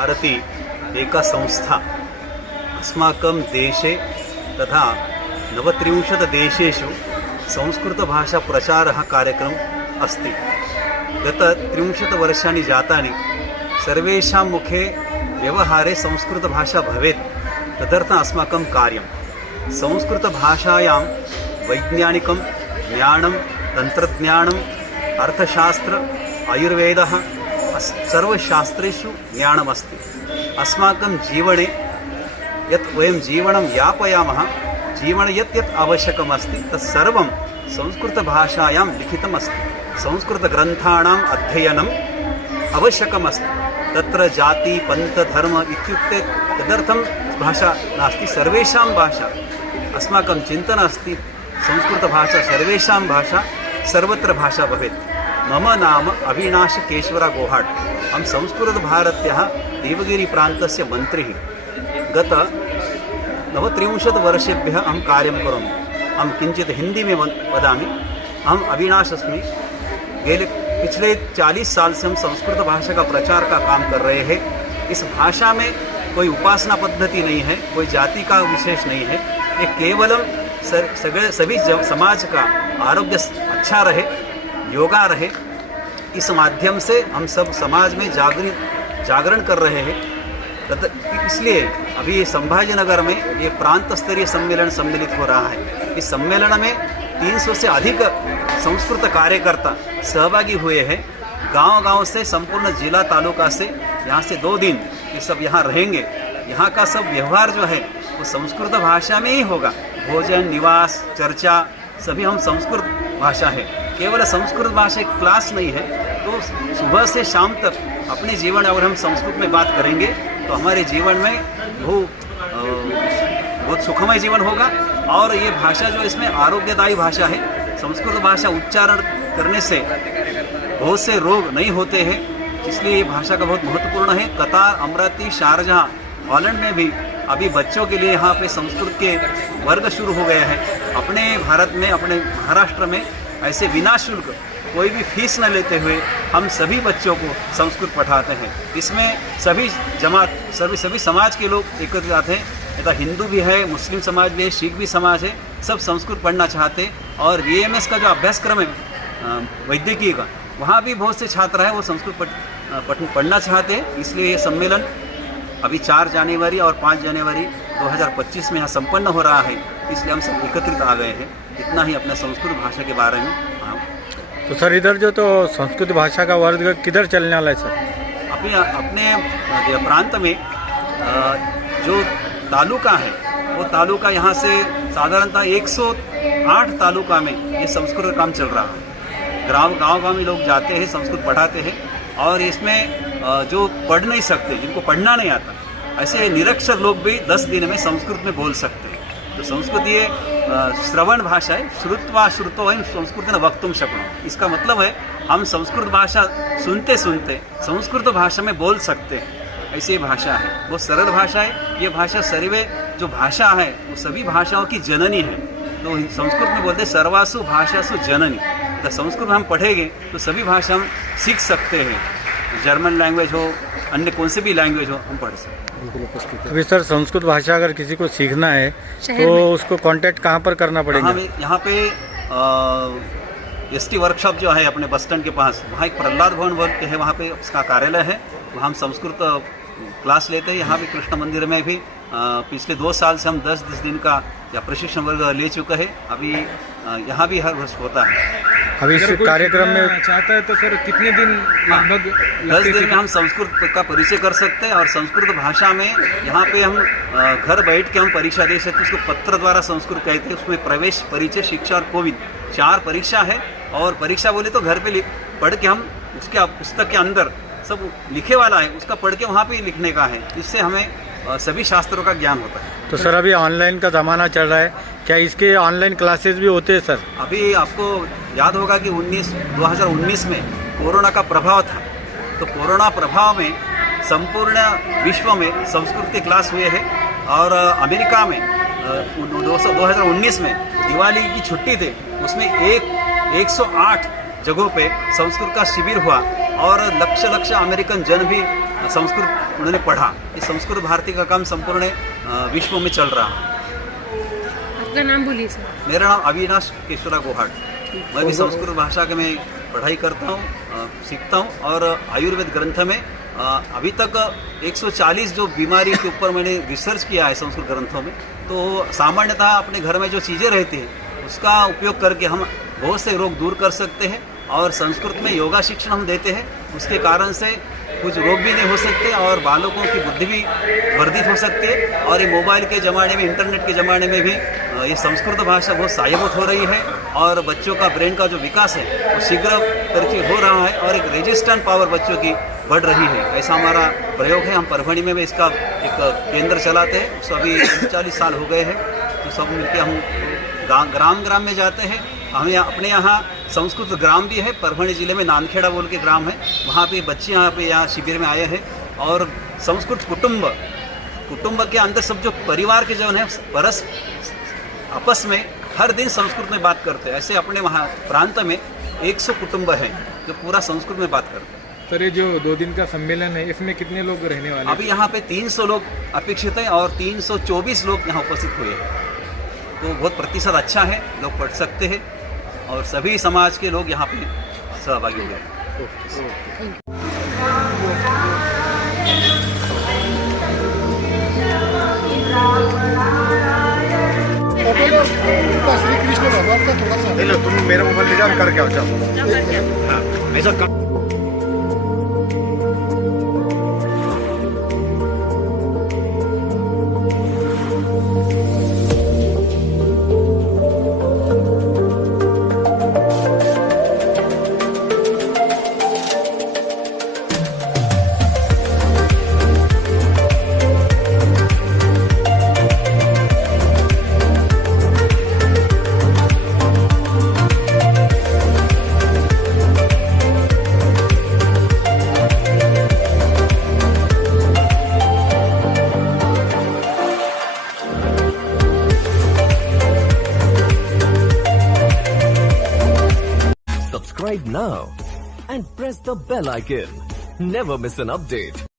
भारती एका संस्था अस्माकं देशे तथा 39 देशेषु संस्कृतभाषाप्रचारः कार्यक्रमः अस्ति। गत 30 वर्षाणि जातानि। सर्वेषां मुखे व्यवहारे संस्कृतभाषा भवेत्, तदर्थम् अस्माकं कार्यं। संस्कृतभाषायां वैज्ञानिकं ज्ञानं, तन्त्रज्ञानम्, अर्थशास्त्र, आयुर्वेदः सर्वशास्त्रेषु ज्ञानमस्ति। अस्माकं जीवने यत् वयं जीवनं यापयामः, जीवने यत् यत् आवश्यकमस्ति तत्सर्वं संस्कृतभाषायां लिखितमस्ति। संस्कृतग्रन्थानाम् अध्ययनम् आवश्यकमस्ति। तत्र जाति पन्थ धर्म इत्युक्ते तदर्थं भाषा नास्ति, सर्वेषां भाषा। अस्माकं चिन्तनम् अस्ति संस्कृतभाषा सर्वेषां भाषा, सर्वत्र भाषा भवेत्। मम नाम अविनाश केशवरा गोहाट। हम संस्कृतभारत्याः देवगिरिप्रान्तस्य मन्त्रिः। गत 39 वर्षेभ्यः अहं कार्यं करोमि। अहं किञ्चित् हिंदी में वदामि। अहम अविनाश अस्मि। पिछले 40 साल से हम संस्कृत भाषा का प्रचार का काम कर रहे हैं। इस भाषा में कोई उपासना पद्धति नहीं है, कोई जाति का विशेष नहीं है। ये केवलम सभी समाज का आरोग्य अच्छा रहे, योगा रहे, इस माध्यम से हम सब समाज में जागरण कर रहे हैं। इसलिए अभी संभाजीनगर में ये प्रांत स्तरीय सम्मेलन सम्मिलित हो रहा है। इस सम्मेलन में 300 से अधिक संस्कृत कार्यकर्ता सहभागी हुए हैं। गांव-गांव से, संपूर्ण जिला तालुका से, यहाँ से 2 दिन ये सब यहाँ रहेंगे। यहाँ का सब व्यवहार जो है वो संस्कृत भाषा में ही होगा। भोजन, निवास, चर्चा सभी हम संस्कृत भाषा है। केवल संस्कृत भाषा एक क्लास नहीं है। तो सुबह से शाम तक अपने जीवन अगर हम संस्कृत में बात करेंगे तो हमारे जीवन में बहुत सुखमय जीवन होगा। और ये भाषा जो इसमें आरोग्यदायी भाषा है। संस्कृत भाषा उच्चारण करने से बहुत से रोग नहीं होते हैं, इसलिए ये भाषा का बहुत महत्वपूर्ण है। कतार, अमरावती, शारजहाँ, हॉलैंड में भी अभी बच्चों के लिए यहाँ पे संस्कृत के वर्ग शुरू हो गए हैं। अपने भारत में, अपने महाराष्ट्र में ऐसे बिना शुल्क कोई भी फीस न लेते हुए हम सभी बच्चों को संस्कृत पढ़ाते हैं। इसमें सभी जमात, सभी समाज के लोग एकत्रित आते हैं। तथा हिंदू भी है, मुस्लिम समाज भी है, सिख भी समाज है, सब संस्कृत पढ़ना चाहते हैं। और BAMS का जो अभ्यासक्रम है वैद्यकीय का, वहाँ भी बहुत से छात्र हैं वो संस्कृत पढ़ना चाहते हैं। इसलिए ये सम्मेलन अभी 4 जनवरी और 5 जनवरी 2025 में यहाँ संपन्न हो रहा है। इसलिए हम सब एकत्रित आ गए हैं। इतना ही अपने संस्कृत भाषा के बारे में। तो सर इधर जो तो संस्कृत भाषा का वर्ग किधर चलने वाला है सर? अभी अपने प्रांत में जो तालुका है वो तालुका यहाँ से साधारणतः 108 तालुका में ये संस्कृत काम चल रहा है। गांव में लोग जाते हैं, संस्कृत पढ़ाते हैं। और इसमें जो पढ़ नहीं सकते, जिनको पढ़ना नहीं आता, ऐसे निरक्षर लोग भी 10 दिन में संस्कृत में बोल सकते हैं। तो संस्कृत ये श्रवण भाषा है। श्रुत्वा श्रुतो वयं संस्कृतेन वक्तुं शक्नुमः। इसका मतलब है हम संस्कृत भाषा सुनते सुनते संस्कृत भाषा में बोल सकते हैं। ऐसी भाषा है, बहुत सरल भाषा है। ये भाषा सर्वे जो भाषा है वो सभी भाषाओं की जननी है। तो संस्कृत में बोलते सर्वासु भाषासु जननी। तो संस्कृत हम पढ़ेंगे तो सभी भाषा हम सीख सकते हैं। जर्मन लैंग्वेज हो, अन्य कौन से भी लैंग्वेज हो, हम पढ़ सकते हैं। अभी सर संस्कृत भाषा अगर किसी को सीखना है तो उसको कांटेक्ट कहाँ पर करना पड़ेगा? यहाँ पे ST वर्कशॉप जो है अपने बस स्टैंड के पास, वहाँ एक प्रहलाद भवन बोल के है, वहाँ पे उसका कार्यालय है। वहाँ हम संस्कृत क्लास लेते हैं। यहाँ भी कृष्ण मंदिर में भी पिछले 2 साल से हम 10 दिन का या प्रशिक्षण वर्ग ले चुके हैं। अभी यहाँ भी हर वर्ष होता है। अभी इस कार्यक्रम में चाहता है तो सर कितने दिन लगभग? 10 दिन में हम संस्कृत का परिचय कर सकते हैं। और संस्कृत भाषा में यहाँ पे हम घर बैठ के हम परीक्षा दे सकते हैं। उसको पत्र द्वारा संस्कृत कहते हैं। उसमें प्रवेश, परिचय, शिक्षा और कोविद 4 परीक्षा है। और परीक्षा बोले तो घर पे पढ़ के हम उसके पुस्तक के अंदर सब लिखे वाला है, उसका पढ़ के वहाँ पे लिखने का है। इससे हमें सभी शास्त्रों का ज्ञान होता है। तो सर अभी ऑनलाइन का ज़माना चल रहा है, क्या इसके ऑनलाइन क्लासेस भी होते हैं सर? अभी आपको याद होगा कि 2019 में कोरोना का प्रभाव था। तो कोरोना प्रभाव में संपूर्ण विश्व में संस्कृत के क्लास हुए हैं। और अमेरिका में 2019 में दिवाली की छुट्टी थी, उसमें 108 जगहों पे संस्कृत का शिविर हुआ। और लक्ष अमेरिकन जन भी संस्कृत उन्होंने पढ़ा। ये संस्कृत भारती का काम संपूर्ण विश्व में चल रहा है। आपका नाम बोलिए सर। मेरा नाम अविनाश केशवरा गोहाट। मैं भी संस्कृत भाषा के में पढ़ाई करता हूँ, सीखता हूँ और आयुर्वेद ग्रंथ में अभी तक 140 जो बीमारी के ऊपर मैंने रिसर्च किया है संस्कृत ग्रंथों में। तो सामान्यतः अपने घर में जो चीज़ें रहती हैं उसका उपयोग करके हम बहुत से रोग दूर कर सकते हैं और संस्कृत में योगा शिक्षण हम देते हैं, उसके कारण से कुछ रोग भी नहीं हो सकते और बालकों की बुद्धि भी वर्धित हो सकती है। और ये मोबाइल के ज़माने में, इंटरनेट के ज़माने में भी ये संस्कृत भाषा बहुत सहायभूत हो रही है और बच्चों का ब्रेन का जो विकास है वो शीघ्र करके हो रहा है और एक रेजिस्टेंट पावर बच्चों की बढ़ रही है। ऐसा हमारा प्रयोग है। हम परभणी में भी इसका एक केंद्र चलाते हैं। तो अभी 39 साल हो गए हैं। तो सब मिलकर हम ग्राम में जाते हैं। हमें अपने यहाँ संस्कृत ग्राम भी है, परभणी जिले में नानखेड़ा बोल के ग्राम है, वहाँ पे बच्चे यहाँ शिविर में आए हैं। और संस्कृत कुटुंब के अंदर सब जो परिवार के जो है परस आपस में हर दिन संस्कृत में बात करते हैं। ऐसे अपने वहाँ प्रांत में 100 कुटुंब हैं जो पूरा संस्कृत में बात करते हैं। सर ये जो 2 दिन का सम्मेलन है इसमें कितने लोग रहने वाले हैं? अभी यहाँ पे 300 लोग अपेक्षित हैं और 324 लोग यहाँ उपस्थित हुए हैं। तो बहुत प्रतिशत अच्छा है, लोग पढ़ सकते हैं और सभी समाज के लोग यहाँ पे सहभागी हुए हैं। श्री कृष्ण भगवान का थोड़ा सा ले लो, तुम मेरा मोबाइल ले जाओ, करके आओ, जाओ। हाँ, ऐसा कर। Subscribe now and press the bell icon. Never miss an update.